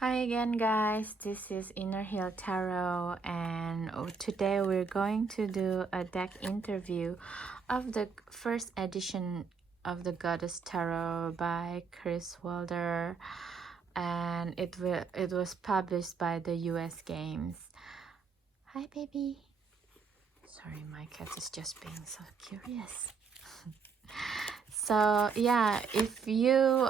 Hi again, guys. This is Inner Hill Tarot, and today we're going to do a deck interview of the first edition of the Goddess Tarot by Kris Waldherr, and it was published by the US Games. Hi, baby. Sorry, my cat is just being so curious. So yeah, if you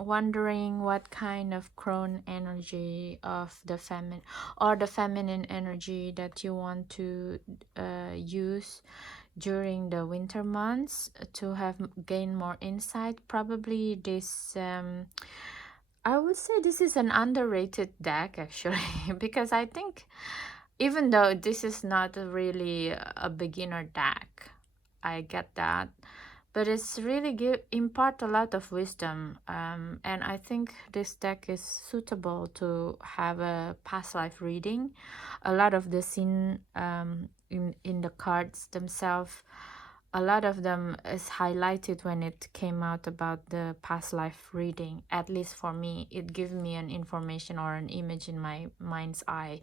wondering what kind of crone energy of the feminine or the feminine energy that you want to use during the winter months to have gain more insight, probably this I would say this is an underrated deck actually because I think even though this is not really a beginner deck, I get that, but it's really impart a lot of wisdom, and I think this deck is suitable to have a past life reading. A lot of the scene in the cards themselves, a lot of them is highlighted when it came out about the past life reading. At least for me, it gives me an information or an image in my mind's eye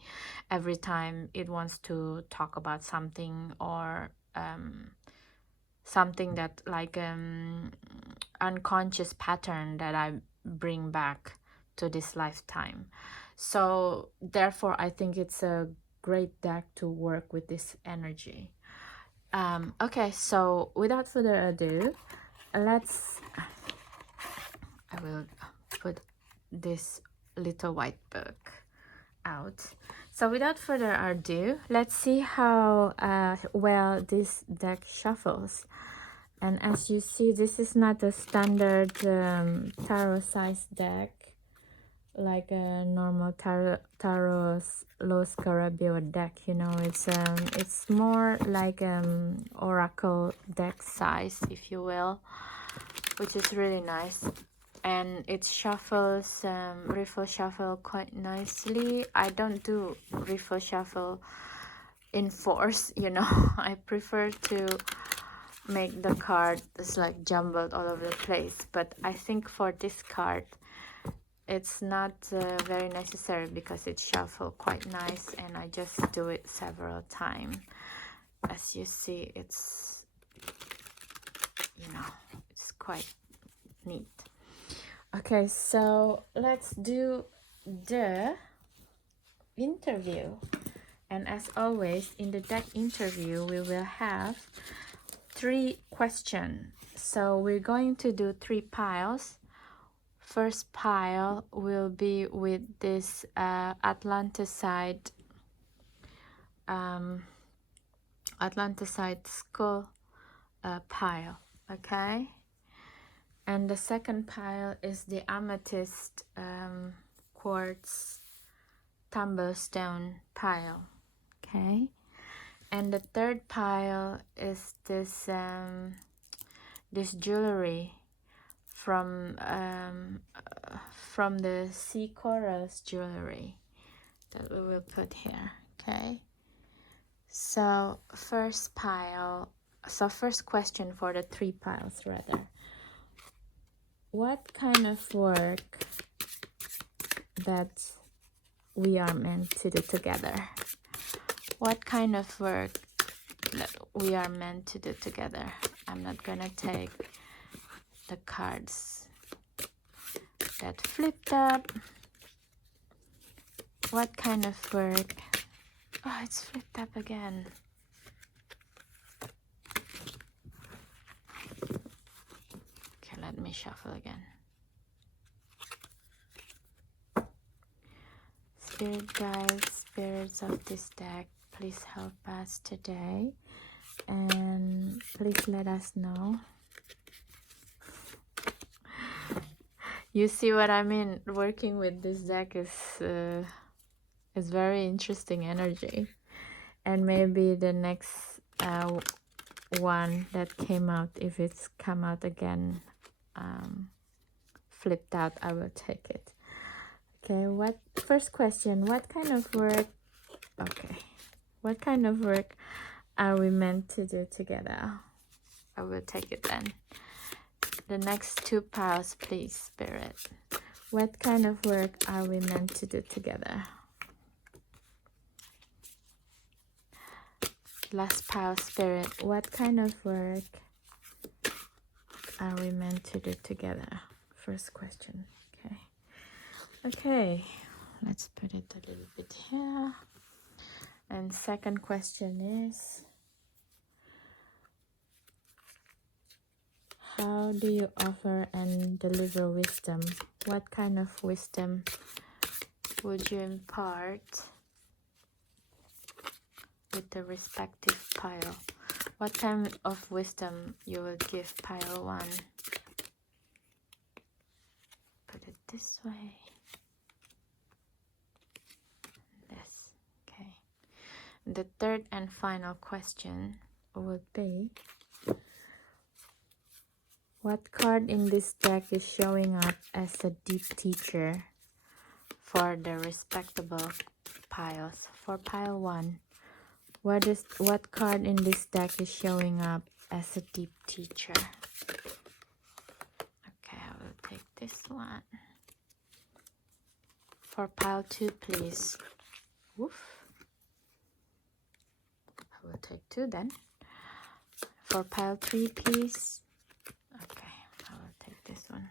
every time it wants to talk about something, or something that like unconscious pattern that I bring back to this lifetime. So therefore I think it's a great deck to work with this energy. Okay, so without further ado, I will put this little white book out. So without further ado, let's see how well this deck shuffles. And as you see, this is not a standard tarot size deck like a normal tarot Los Carabeo deck. You know, it's more like oracle deck size, if you will, which is really nice. And it shuffles, riffle shuffle quite nicely. I don't do riffle shuffle in force, you know. I prefer to make the card is like jumbled all over the place, but I think for this card it's not very necessary because it shuffled quite nice, and I just do it several times. As you see, it's, you know, it's quite neat. Okay, so let's do the interview. And as always, in the deck interview, we will have 3 questions. So we're going to do 3 piles. First pile will be with this Atlanticide skull pile, okay? And the second pile is the amethyst quartz tumblestone pile, okay? And the third pile is this this jewelry from the sea corals jewelry that we will put here, okay? So first question for the 3 piles rather. What kind of work that we are meant to do together? What kind of work that we are meant to do together? I'm not gonna take the cards that flipped up. What kind of work? Oh, it's flipped up again. Okay, let me shuffle again. Spirit guides, spirits of this deck, please help us today, and please let us know. You see what I mean? Working with this deck is very interesting energy, and maybe the next one that came out, if it's come out again flipped out, I will take it. Okay, first question, what kind of work, okay, what kind of work are we meant to do together? I will take it then. The next 2 piles, please, Spirit. What kind of work are we meant to do together? Last pile spirit, what kind of work are we meant to do together? First question. Okay. Okay. Let's put it a little bit here. And second question is, how do you offer and deliver wisdom? What kind of wisdom would you impart with the respective pile? What kind of wisdom you will give pile 1? Put it this way. This. Okay. The third and final question would be, what card in this deck is showing up as a deep teacher for the respectable piles? For pile 1, what card in this deck is showing up as a deep teacher? Okay, I will take this one. For pile 2, please. Woof. I will take 2 then. For pile 3, please. Okay, I will take this one.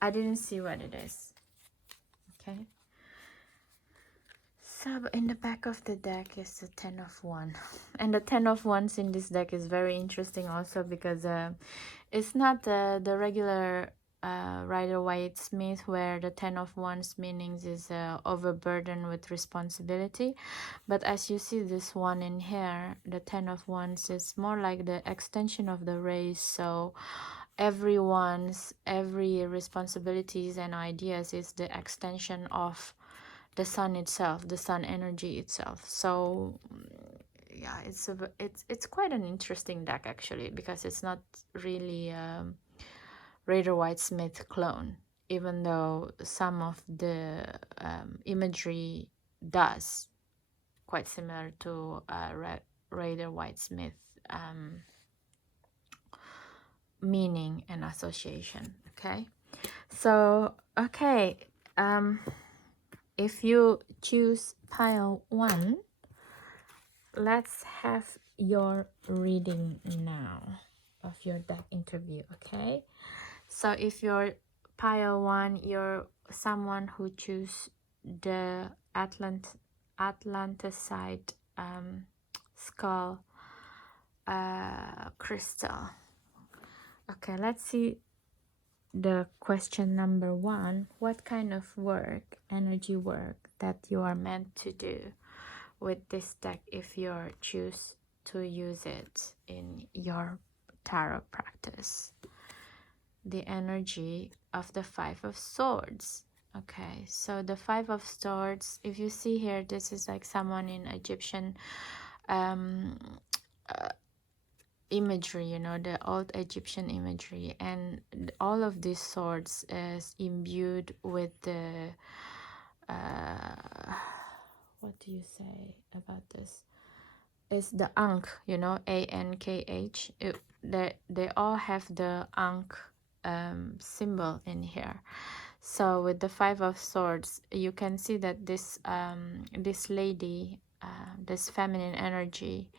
I didn't see what it is. Okay. So in the back of the deck is the 10 of Wands. And the 10 of Wands in this deck is very interesting also because it's not the regular Rider-Waite-Smith where the 10 of Wands meanings is overburdened with responsibility. But as you see this one in here, the 10 of Wands is more like the extension of the race. So every responsibilities and ideas is the extension of the sun itself, the sun energy itself. So yeah, it's quite an interesting deck actually, because it's not really Rider-Waite-Smith clone, even though some of the imagery does quite similar to Rider-Waite-Smith meaning and association. Okay, so okay, if you choose pile 1, let's have your reading now of your deck interview. Okay, so if you're pile 1, you're someone who choose the Atlanticite skull crystal. Okay, let's see the question number 1. What kind of work, energy work, that you are meant to do with this deck if you choose to use it in your tarot practice? The energy of the 5 of Swords. Okay, so the 5 of Swords, if you see here, this is like someone in Egyptian imagery, you know, the old Egyptian imagery, and all of these swords is imbued with the what do you say about this? It's the Ankh, you know, ANKH. They all have the Ankh symbol in here. So with the 5 of Swords, you can see that this this lady, this feminine energy,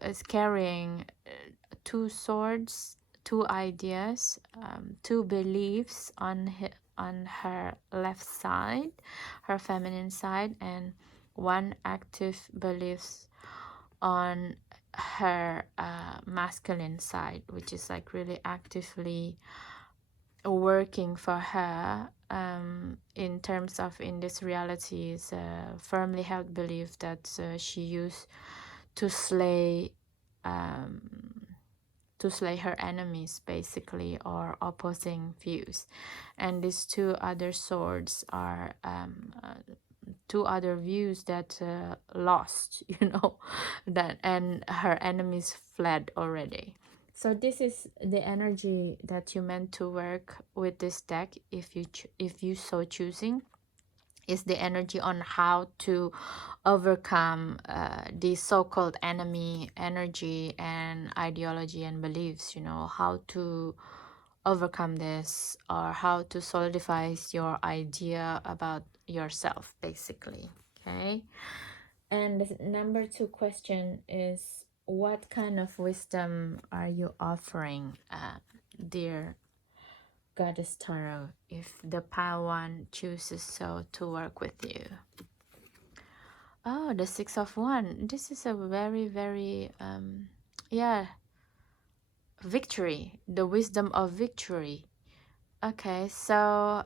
is carrying 2 swords, 2 ideas, 2 beliefs on her left side, her feminine side, and 1 active beliefs on her masculine side, which is like really actively working for her in terms of, in this reality, is a firmly held belief that she used to slay her enemies, basically, or opposing views. And these 2 other swords are 2 other views that lost, you know, that, and her enemies fled already. So this is the energy that you meant to work with this deck, if you so choosing, is the energy on how to overcome the so-called enemy energy and ideology and beliefs, you know, how to overcome this, or how to solidify your idea about yourself, basically. Okay. And the number 2 question is, what kind of wisdom are you offering, dear Goddess Tarot, if the pile 1 chooses so to work with you? Oh, the 6 of Wands. This is a very, very, yeah, victory, the wisdom of victory. Okay, so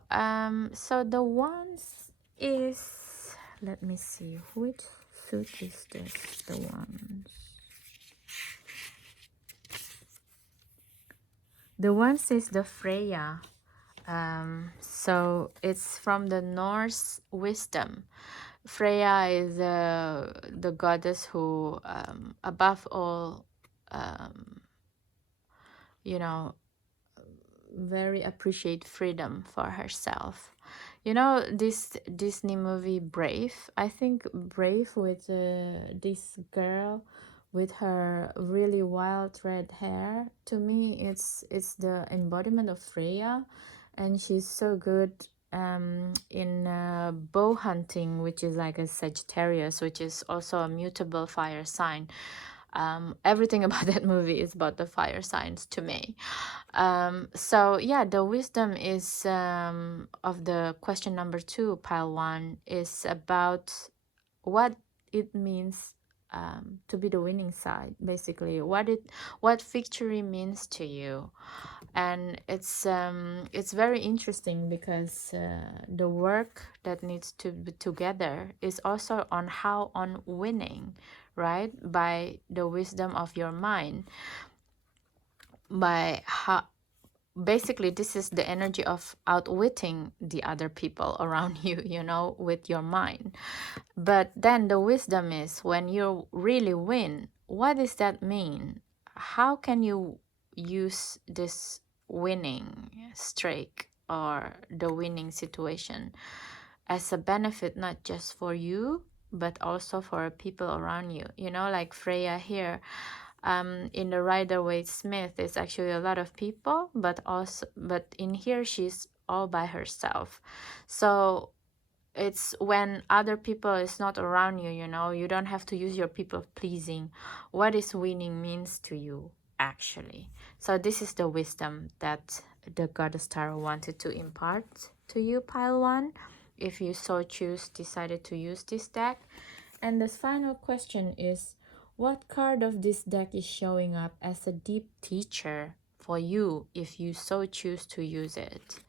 so the Wands is, let me see, which suit is this? The Wands. The Wands is the Freya. So it's from the Norse wisdom. Freya is the goddess who, above all, you know, very appreciate freedom for herself. You know, this Disney movie Brave, I think Brave, with this girl with her really wild red hair, to me it's the embodiment of Freya, and she's so good in bow hunting, which is like a Sagittarius, which is also a mutable fire sign. Everything about that movie is about the fire signs to me. So yeah, the wisdom is, of the question number 2, pile 1, is about what it means, to be the winning side, basically what victory means to you. And it's very interesting because the work that needs to be together is also on winning, right? By the wisdom of your mind, by how, basically this is the energy of outwitting the other people around you, you know, with your mind. But then the wisdom is, when you really win, what does that mean? How can you use this winning streak or the winning situation as a benefit, not just for you but also for people around you? You know, like Freya here, in the Rider-Waite Smith, it's actually a lot of people, but in here she's all by herself. So it's when other people is not around you, you know, you don't have to use your people pleasing. What is winning means to you, actually. So this is the wisdom that the Goddess Tarot wanted to impart to you, pile 1, if you so decided to use this deck. And the final question is, what card of this deck is showing up as a deep teacher for you if you so choose to use it?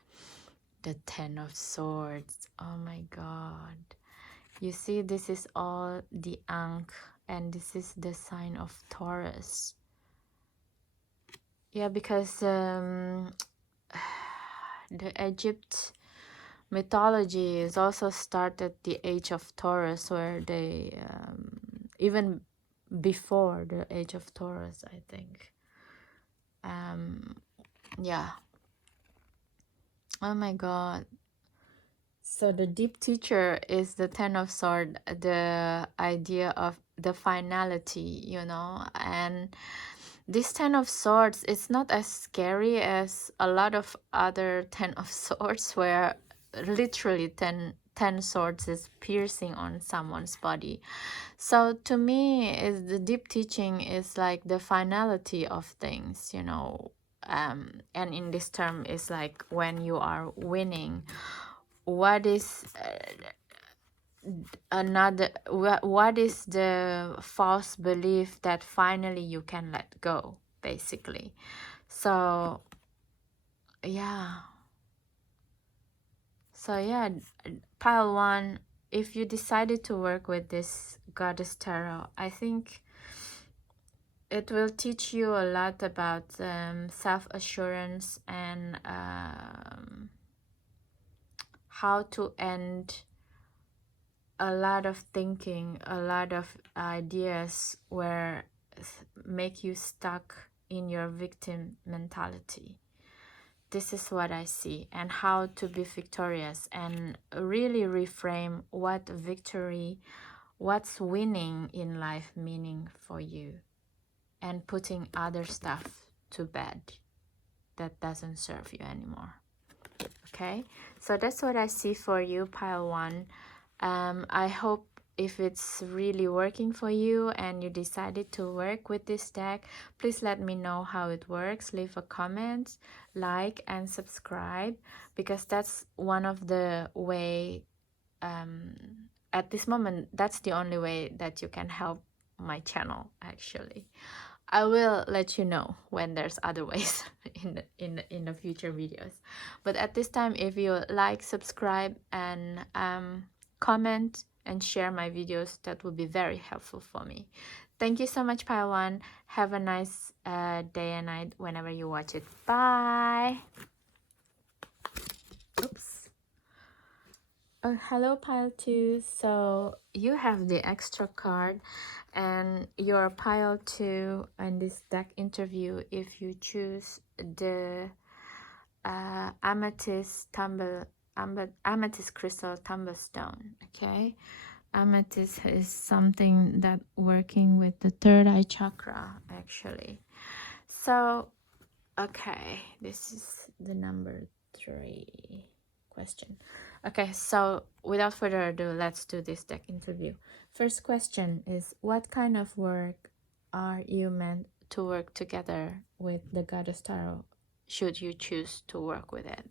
The 10 of Swords. Oh my god. You see, this is all the Ankh, and this is the sign of Taurus. Yeah, because the Egypt mythology is also started the age of Taurus, where they, even before the age of Taurus, I think. Yeah. Oh my god. So the deep teacher is the 10 of Swords, the idea of the finality, you know. And this 10 of Swords, it's not as scary as a lot of other 10 of Swords, where literally 10 swords is piercing on someone's body. So to me, is the deep teaching is like the finality of things, you know. And in this term is like when you are winning, what is what is the false belief that finally you can let go, basically. So yeah, pile 1, if you decided to work with this Goddess Tarot, I think it will teach you a lot about self-assurance and how to end a lot of thinking, a lot of ideas where make you stuck in your victim mentality. This is what I see, and how to be victorious and really reframe what victory, what's winning in life meaning for you, and putting other stuff to bed. that doesn't serve you anymore. Okay, so that's what I see for you, pile 1. I hope if it's really working for you and you decided to work with this deck, please let me know how it works. Leave a comment, like, and subscribe, because that's one of the way, at this moment, that's the only way that you can help my channel. Actually, I will let you know when there's other ways in the future videos. But at this time, if you like, subscribe, and comment and share my videos, that would be very helpful for me. Thank you so much, Pile 1. Have a nice day and night whenever you watch it. Bye. Oops. Oh, hello, Pile 2. So you have the extra card, and your Pile 2 in this deck interview, if you choose the amethyst crystal tumblestone. Okay, amethyst is something that working with the third eye chakra, actually. So okay, this is the number 3 question. Okay, so without further ado, let's do this deck interview. First question is, what kind of work are you meant to work together with the Goddess Tarot, should you choose to work with it?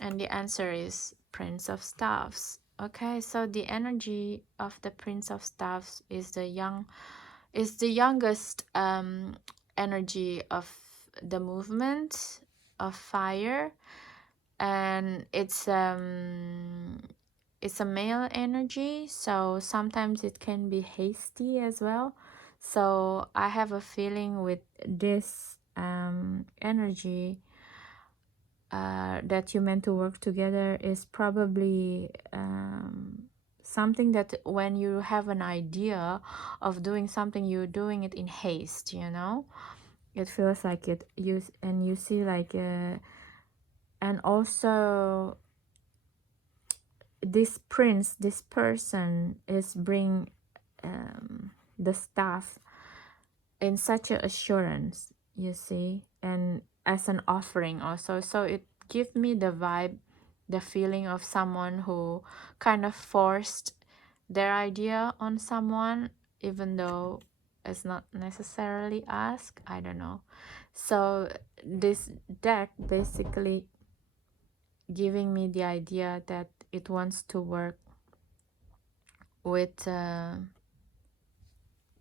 And the answer is Prince of Staffs. Okay, so the energy of the Prince of Staffs is the youngest energy of the movement of fire, and it's a male energy, so sometimes it can be hasty as well. So I have a feeling with this energy that you meant to work together is probably something that when you have an idea of doing something, you're doing it in haste, you know. It feels like it, you see like and also this person is bring the staff in such a assurance, you see, and as an offering also. So it gives me the vibe, the feeling of someone who kind of forced their idea on someone, even though it's not necessarily asked. I don't know. So this deck basically giving me the idea that it wants to work with